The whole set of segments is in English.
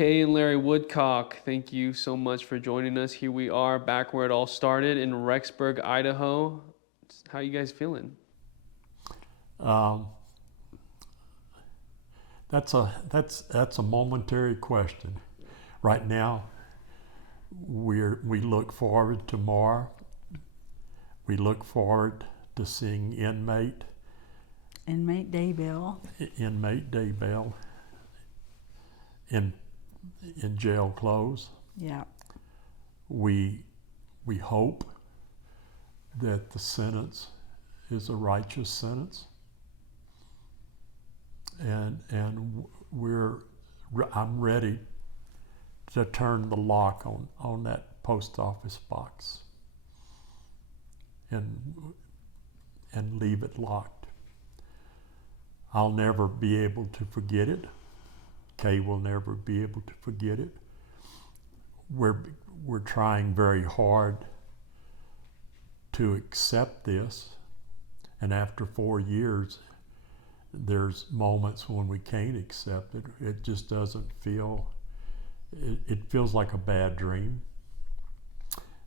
Kay and Larry Woodcock, thank you so much for joining us. Here we are back where it all started in Rexburg, Idaho. How you guys feeling? That's a momentary question. Right now, we look forward to tomorrow. We look forward to seeing inmate Daybell in jail clothes. Yeah. We hope that the sentence is a righteous sentence, and I'm ready to turn the lock on that post office box and leave it locked. I'll never be able to forget it. Kay will never be able to forget it. We're trying very hard to accept this, and after 4 years, there's moments when we can't accept it. It just doesn't feel, it feels like a bad dream.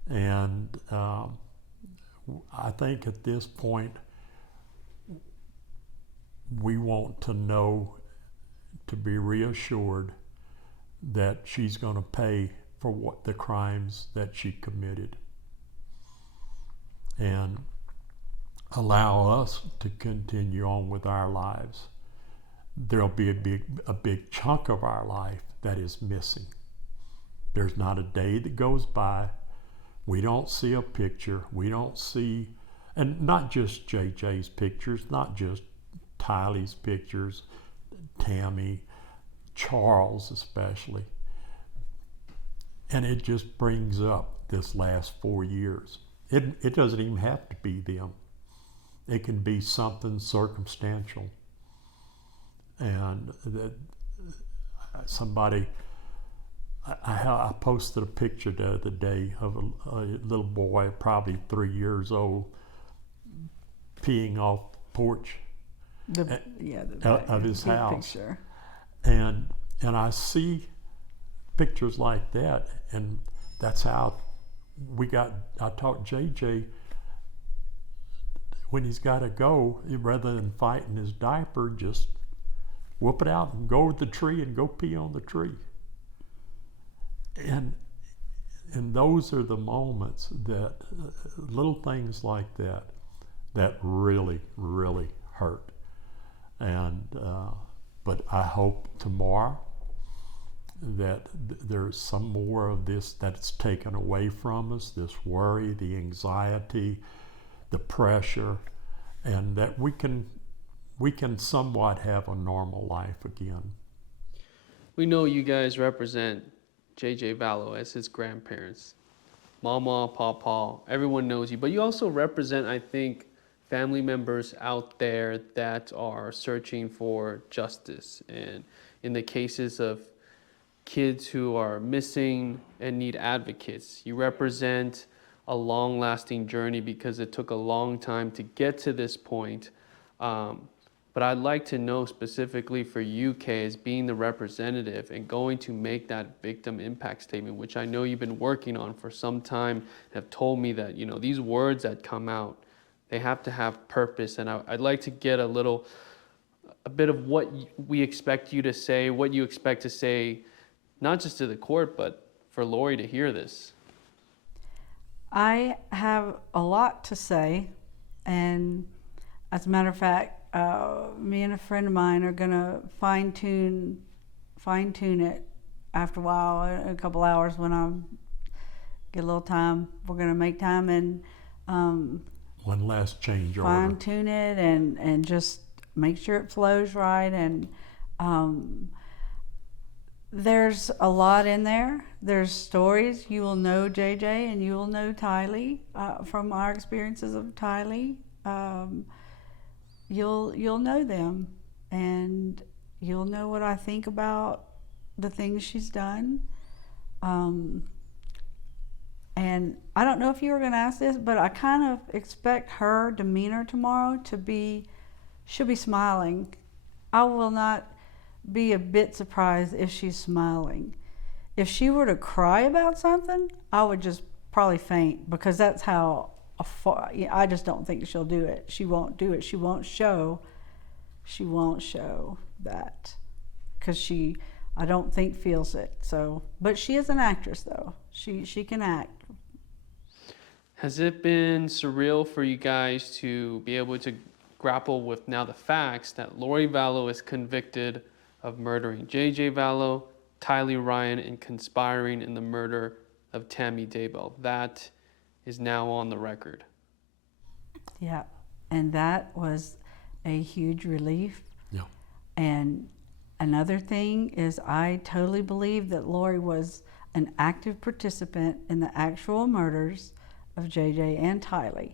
And I think at this point, we want to know, to be reassured that she's going to pay for what the crimes that she committed, and allow us to continue on with our lives. There'll be a big chunk of our life that is missing. There's not a day that goes by we don't see a picture, we don't see, and not just JJ's pictures, not just Tylee's pictures, Tammy, Charles especially. And it just brings up this last 4 years. It doesn't even have to be them. It can be something circumstantial. And that somebody, I posted a picture the other day of a little boy, probably 3 years old, peeing off the porch of his house. Picture. And I see pictures like that, and that's how I taught JJ, when he's got to go, rather than fighting his diaper, just whoop it out and go to the tree and go pee on the tree. And those are the moments that, little things like that really, really hurt. And but I hope tomorrow that there's some more of this that's taken away from us, this worry, the anxiety, the pressure, and that we can somewhat have a normal life again. We know you guys represent JJ Vallow as his grandparents. Mama, Papa, everyone knows you, but you also represent, I think, family members out there that are searching for justice. And in the cases of kids who are missing and need advocates, you represent a long-lasting journey because it took a long time to get to this point. But I'd like to know specifically for you, Kay, as being the representative and going to make that victim impact statement, which I know you've been working on for some time, have told me that, you know, these words that come out, they have to have purpose. And I'd like to get a bit of what we expect you to say, what you expect to say, not just to the court, but for Lori to hear this. I have a lot to say, and as a matter of fact, me and a friend of mine are gonna fine tune it after a while, a couple hours when I get a little time. We're gonna make time and one last change order. Fine tune it and just make sure it flows right. And there's a lot in there. There's stories. You will know JJ and you will know Tylee from our experiences of Tylee. You'll know them, and you'll know what I think about the things she's done. And I don't know if you were going to ask this, but I kind of expect her demeanor tomorrow to be, she'll be smiling. I will not be a bit surprised if she's smiling. If she were to cry about something, I would just probably faint, because that's how I just don't think she'll do it. She won't do it. She won't show that, because I don't think feels it. So, but she is an actress though. She can act. Has it been surreal for you guys to be able to grapple with now the facts that Lori Vallow is convicted of murdering JJ Vallow, Tylee Ryan, and conspiring in the murder of Tammie Daybell? That is now on the record. Yeah, and that was a huge relief. Yeah. And another thing is, I totally believe that Lori was an active participant in the actual murders of JJ and Tylee.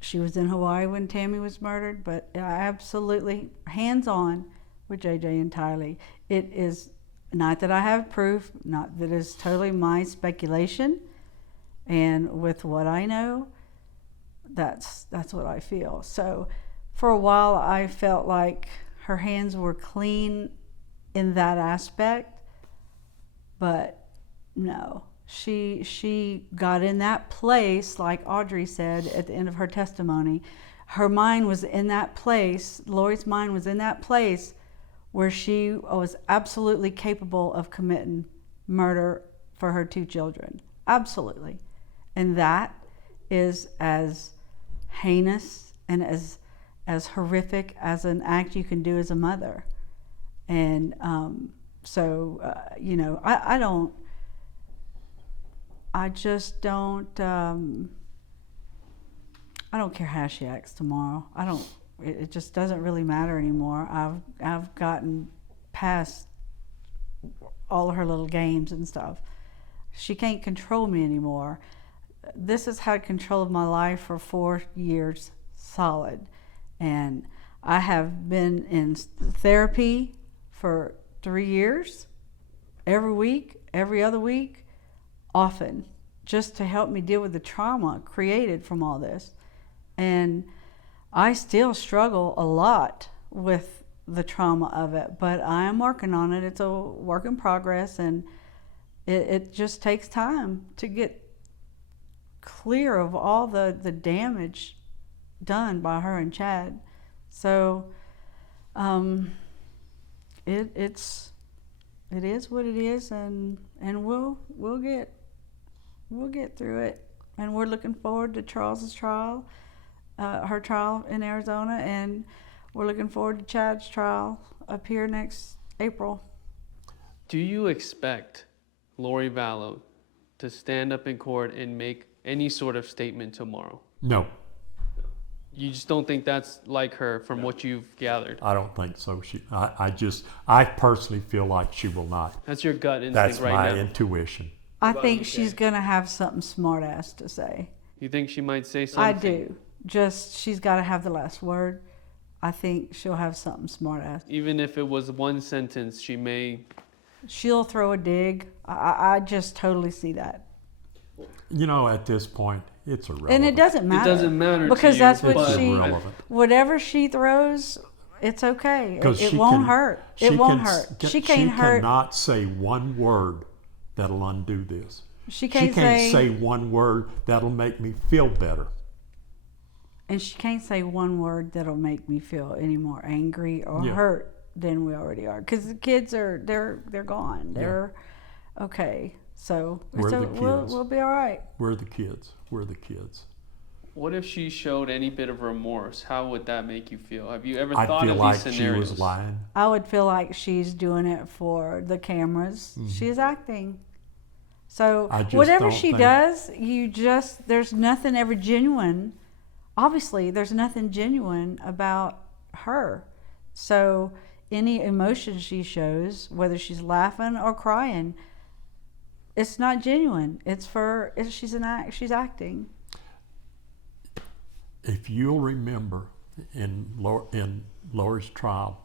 She was in Hawaii when Tammie was murdered, but absolutely hands-on with JJ and Tylee. It is not that I have proof, not that it's totally my speculation, and with what I know, that's what I feel. So for a while I felt like her hands were clean in that aspect, but no. She got in that place, like Audrey said at the end of her testimony. Her mind was in that place, Lori's mind was in that place where she was absolutely capable of committing murder for her 2 children. Absolutely. And that is as heinous and as horrific as an act you can do as a mother. And you know, I just don't, I don't care how she acts tomorrow. It just doesn't really matter anymore. I've gotten past all of her little games and stuff. She can't control me anymore. This has had control of my life for 4 years solid. And I have been in therapy for 3 years, every week, every other week, often, just to help me deal with the trauma created from all this. And I still struggle a lot with the trauma of it, but I am working on it. It's a work in progress, and it just takes time to get clear of all the damage done by her and Chad. So it is what it is, and we'll get through it. And we're looking forward to Charles's trial, her trial in Arizona, and we're looking forward to Chad's trial up here next April. Do you expect Lori Vallow to stand up in court and make any sort of statement tomorrow? No, You just don't think that's like her from what you've gathered? I don't think so. I personally feel like she will not. That's your gut instinct That's right my now. intuition. I think she's gonna have something smart ass to say. You think she might say something? I do. Just, she's got to have the last word. I think she'll have something smart ass. Even if it was one sentence, she may. She'll throw a dig. I just totally see that. You know, at this point, it's irrelevant. And it doesn't matter. It doesn't matter because to you, that's what It's she. irrelevant. Whatever she throws, it's okay. 'Cause It she won't can- hurt. she It won't can- hurt. She She can't hurt. cannot say one word that'll undo this. She She can't can't say. say one word that'll make me feel better. And she can't say one word that'll make me feel any more angry or Yeah. hurt than we already are. Because the kids they're gone. They're okay. So We're the kids. we'll be all right. We're the kids. We're the kids. What if she showed any bit of remorse? How would that make you feel? Have you ever I thought feel of like these she scenarios? was lying. I would feel like she's doing it for the cameras. Mm-hmm. She's acting. So I just whatever don't she think- does, there's nothing ever genuine. Obviously, there's nothing genuine about her. So any emotion she shows, whether she's laughing or crying, it's not genuine. She's acting. If you'll remember in Lori's trial,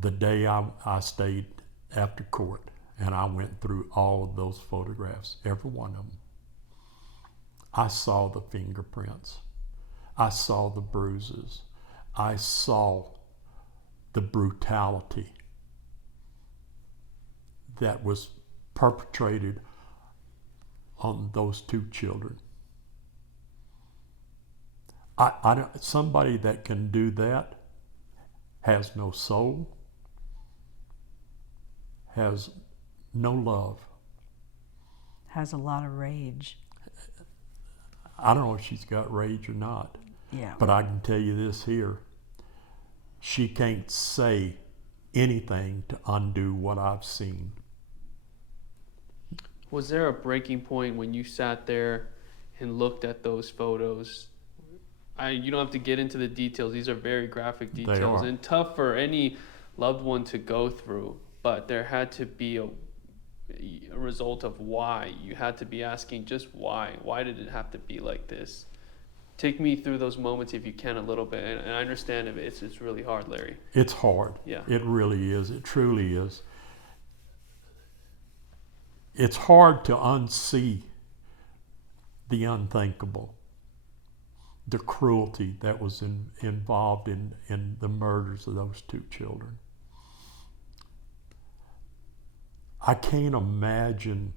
the day I stayed after court and I went through all of those photographs, every one of them, I saw the fingerprints. I saw the bruises. I saw the brutality that was perpetrated on those two children. Somebody that can do that has no soul, has no love. Has a lot of rage. I don't know if she's got rage or not, Yeah. but I can tell you this here. She can't say anything to undo what I've seen. Was there a breaking point when you sat there and looked at those photos? You don't have to get into the details. These are very graphic details are. and tough for any loved one to go through. But there had to be a result of why. You had to be asking just why. Why did it have to be like this? Take me through those moments if you can a little bit. And I understand if it's really hard, Larry. It's hard. Yeah. It really is. It truly is. It's hard to unsee the unthinkable, the cruelty that was involved in the murders of those two children. I can't imagine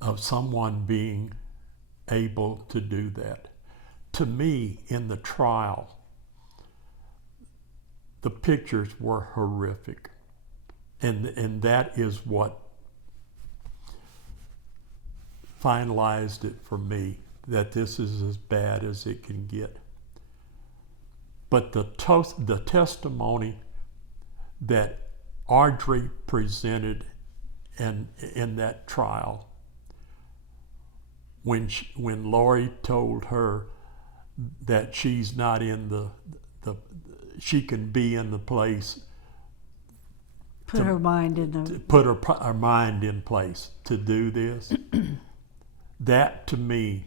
of someone being able to do that. To me, in the trial, the pictures were horrific. And that is what finalized it for me, that this is as bad as it can get. But the testimony that Audrey presented in that trial, when Lori told her that she's not in she can be in the place, Put her mind in the... put her mind in place to do this. That to me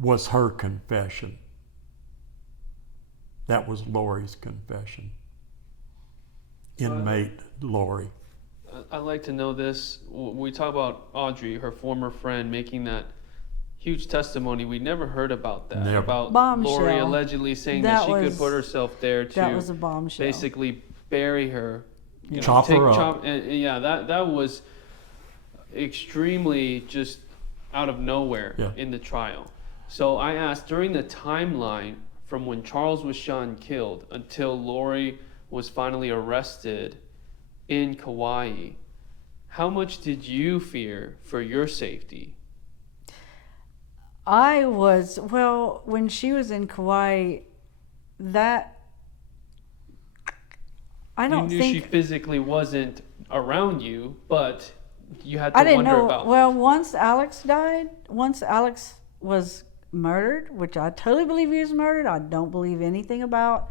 was her confession. That was Lori's confession. Inmate Lori. I'd like to know this. We talk about Audrey, her former friend, making that huge testimony. We never heard about that. Never. About Bombshell. Lori allegedly saying that she could was- put herself there to That was a bombshell. basically bury her. You know, Chop her up. And yeah, that was extremely just out of nowhere in the trial. So I asked, during the timeline from when Charles was shot and killed until Lori was finally arrested in Kauai, how much did you fear for your safety? When she was in Kauai, that... I don't you knew think... she physically wasn't around you, but you had to I didn't wonder know. about. Well, once Alex died, once Alex was murdered, which I totally believe he was murdered. I don't believe anything about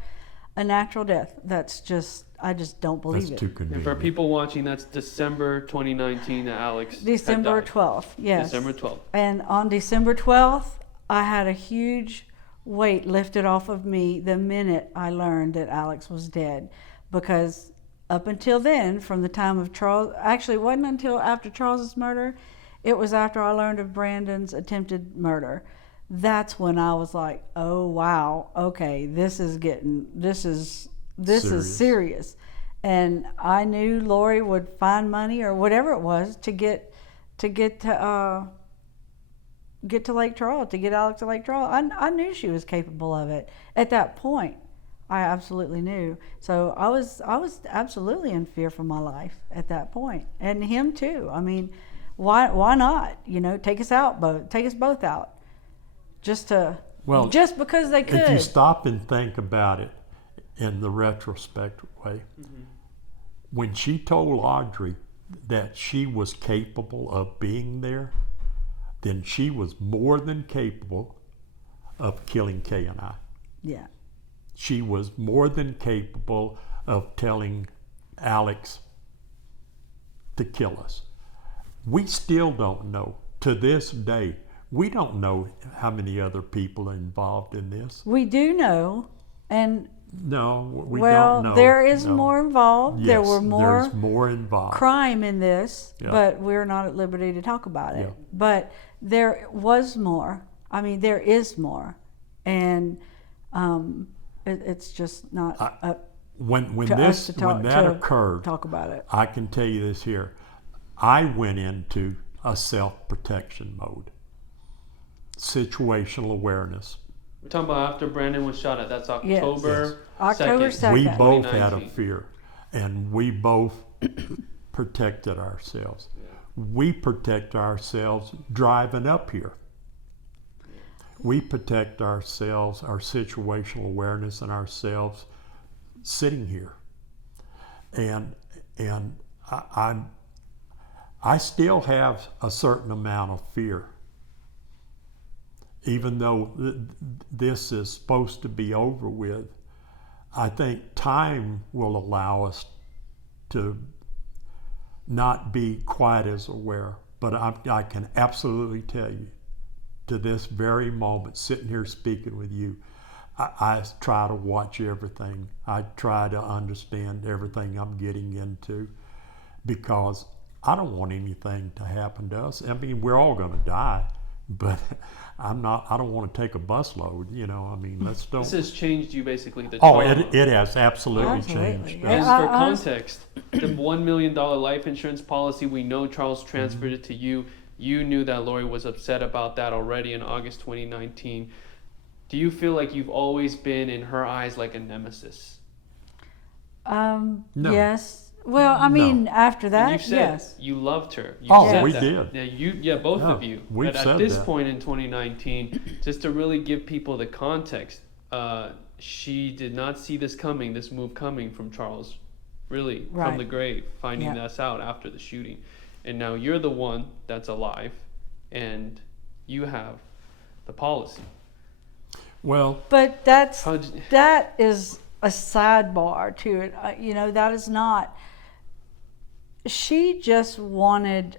a natural death. I just don't believe That's it. too And convenient. for people watching, that's December 2019 that Alex had December died. 12th, yes. December 12th. And on December 12th, I had a huge weight lifted off of me the minute I learned that Alex was dead. Because up until then, from the time of Charles, actually it wasn't until after Charles's murder, it was after I learned of Brandon's attempted murder. That's when I was like, oh wow, okay, this is serious. And I knew Lori would find money or whatever it was to get to Lake Charles, to get Alex to Lake Charles. I knew she was capable of it at that point. I absolutely knew. So I was absolutely in fear for my life at that point, and him too. I mean, why not? You know, take us both out, just because they could. If you stop and think about it in the retrospect way, when she told Audrey that she was capable of being there, then she was more than capable of killing Kay and I. Yeah. She was more than capable of telling Alex to kill us. We still don't know. To this day, we don't know how many other people are involved in this. We do know, and no, we don't know. There is No. more involved. Yes, there were there's more involved. crime in this, Yeah. but we're not at liberty to talk about it. Yeah. But there was more. I mean, there is more, and it's just not up When to us to that occurred, talk about it. I can tell you this here. I went into a self-protection mode, situational awareness. We're talking about after Brandon was shot at. That's October Yes. October 2nd. We 2nd. both had a 2019. fear, and we both protected ourselves. We protect ourselves driving up here. We protect ourselves, our situational awareness, and ourselves sitting here. And I still have a certain amount of fear, even though this is supposed to be over with. I think time will allow us to not be quite as aware, but I can absolutely tell you, to this very moment, sitting here speaking with you, I try to watch everything. I try to understand everything I'm getting into, because I don't want anything to happen to us. I mean, we're all going to die, but I don't want to take a busload, you know. I mean, let's don't. This has changed you basically. The Oh, trauma. it has absolutely Absolutely. changed. And Yeah. for context, the $1 million life insurance policy, we know Charles transferred it to you. You knew that Lori was upset about that already in August 2019. Do you feel like you've always been, in her eyes, like a nemesis? No. Yes. Well, I mean, after And that, you said yes. you loved her. You Oh, said we that. did. Yeah, both Yeah, of you. we've But at said this that. point in 2019, just to really give people the context, she did not see this coming, this move coming from Charles, really, from Right. the grave, finding Yeah. us out after the shooting. And now you're the one that's alive, and you have the policy. Well, But that is a sidebar to it. You know, that is not. She just wanted,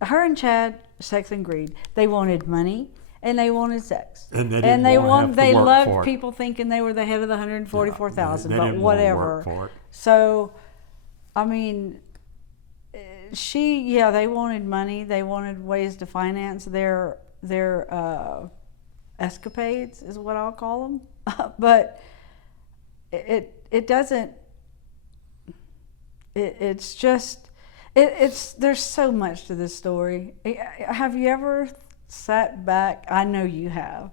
her and Chad, sex and greed. They wanted money and they wanted sex. And they didn't wanna have to they work loved for it. people thinking they were the head of the 144,000, they but didn't wanna whatever. work for it. So, I mean, they wanted money. They wanted ways to finance their escapades, is what I'll call them. But it doesn't. It's just. There's so much to this story. Have you ever sat back? I know you have,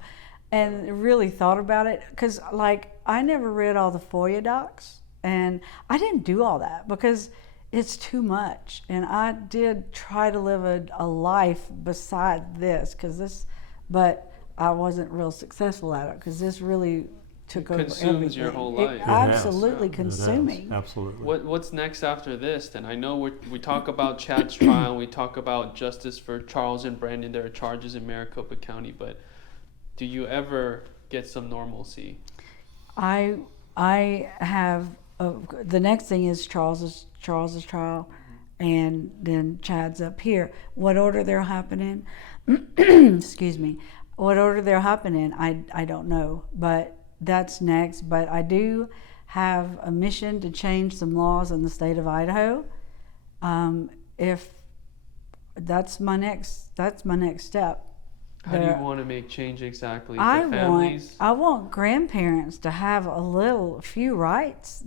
and really thought about it. Because like I never read all the FOIA docs, and I didn't do all that because it's too much. And I did try to live a life beside this, but I wasn't real successful at it because this really took over Consumes everything. your whole It life. It has. absolutely It consuming. is, absolutely. What's next after this? Then I know we talk about Chad's trial, we talk about justice for Charles and Brandon. There are charges in Maricopa County, but do you ever get some normalcy? I have the next thing is Charles's trial, and then Chad's up here. What order they'll happen in? Excuse me. What order they'll happen in? I don't know, but that's next. But I do have a mission to change some laws in the state of Idaho. If that's my next step. How do you want to make change exactly for I families? want grandparents to have a few rights.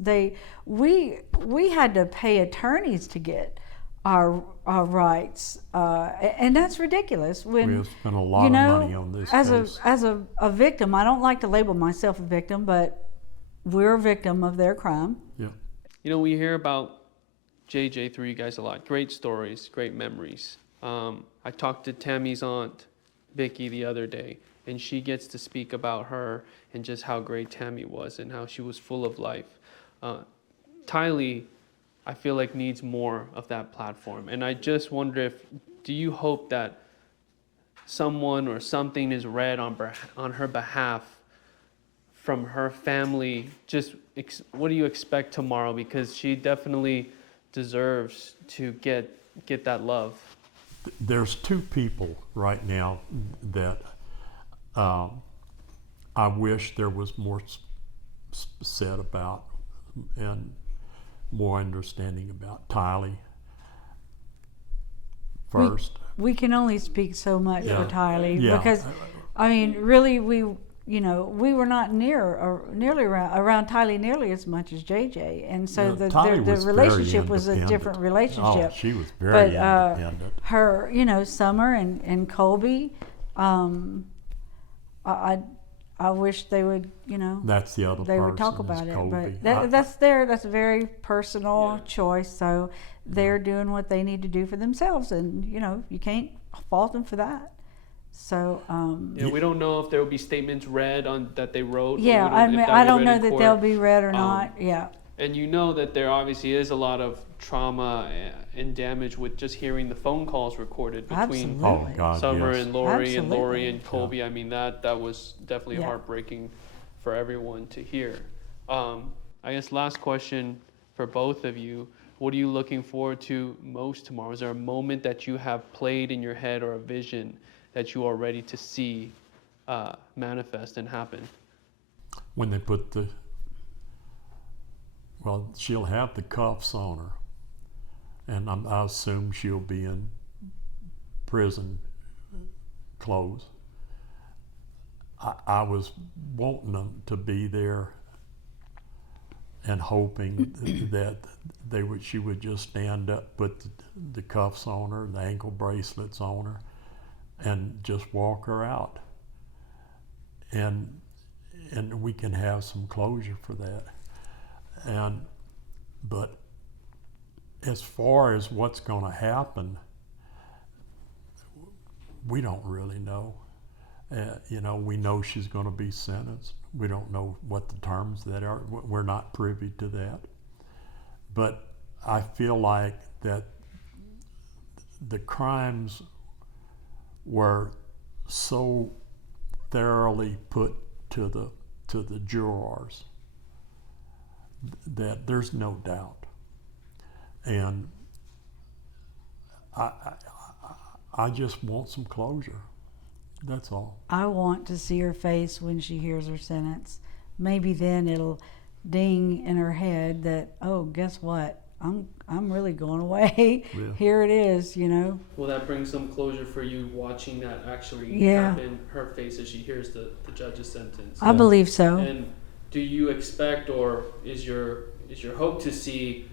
We had to pay attorneys to get our rights, and that's ridiculous. When We have spent a lot you know, of money on this as case. as a victim, I don't like to label myself a victim, but we're a victim of their crime. Yeah. You know, we hear about JJ through you guys a lot. Great stories, great memories. I talked to Tammy's aunt, Vicky, the other day, and she gets to speak about her and just how great Tammy was and how she was full of life. Tylee, I feel like, needs more of that platform. And I just wonder do you hope that someone or something is read on her behalf from her family? Just what do you expect tomorrow? Because she definitely deserves to get that love. There's two people right now that I wish there was more said about and more understanding about. Tylee first. We can only speak so much Yeah. for Tylee Yeah. because, I mean, really, you know, we were not nearly around Tylee nearly as much as JJ, and so Yeah, Tylee the was very relationship was a independent. different relationship. Oh, she was very But independent. her, you know, Summer and Colby, I wish they would, you know, That's the other they person. would talk is about it. Colby. But that's a very personal Yeah. choice. So they're doing what they need to do for themselves, and you know, you can't fault them for that. So Yeah, we don't know if there will be statements read on that they wrote. or yeah, we don't- I if mean, that'll I be don't read know in that court. they'll be read or not. Yeah. And you know that there obviously is a lot of trauma and damage with just hearing the phone calls recorded between Absolutely. Oh God, Summer yes. and Lori and Lori Absolutely. and Colby. I mean, that was definitely Yeah. heartbreaking for everyone to hear. I guess last question for both of you. What are you looking forward to most tomorrow? Is there a moment that you have played in your head or a vision that you are ready to see manifest and happen? When they put well, she'll have the cuffs on her, and I assume she'll be in prison clothes. I was wanting them to be there and hoping that she would just stand up, put the cuffs on her, the ankle bracelets on her, and just walk her out. And we can have some closure for that. But as far as what's going to happen, we don't really know. You know, we know she's going to be sentenced. We don't know what the terms that are. We're not privy to that. But I feel like that the crimes were so thoroughly put to the jurors that there's no doubt. And I just want some closure. That's all. I want to see her face when she hears her sentence. Maybe then it'll ding in her head that, oh, guess what? I'm really going away. Yeah. Here it is, you know. Will that bring some closure for you watching that actually Yeah. happen, her face as she hears the judge's sentence? I believe so. And do you expect, or is your hope to see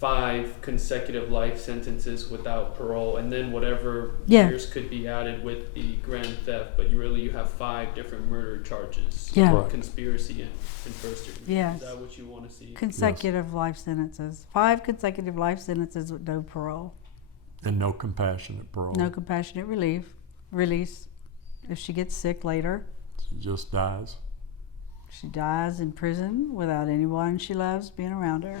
5 consecutive life sentences without parole, and then whatever Yeah. years could be added with the grand theft, but you have 5 different murder charges, Yeah. or conspiracy and first degree? Yes. Is that what you want to see? Consecutive life sentences. 5 consecutive life sentences with no parole. And no compassionate parole. No compassionate release. If she gets sick later, She just dies. she dies in prison without anyone she loves being around her.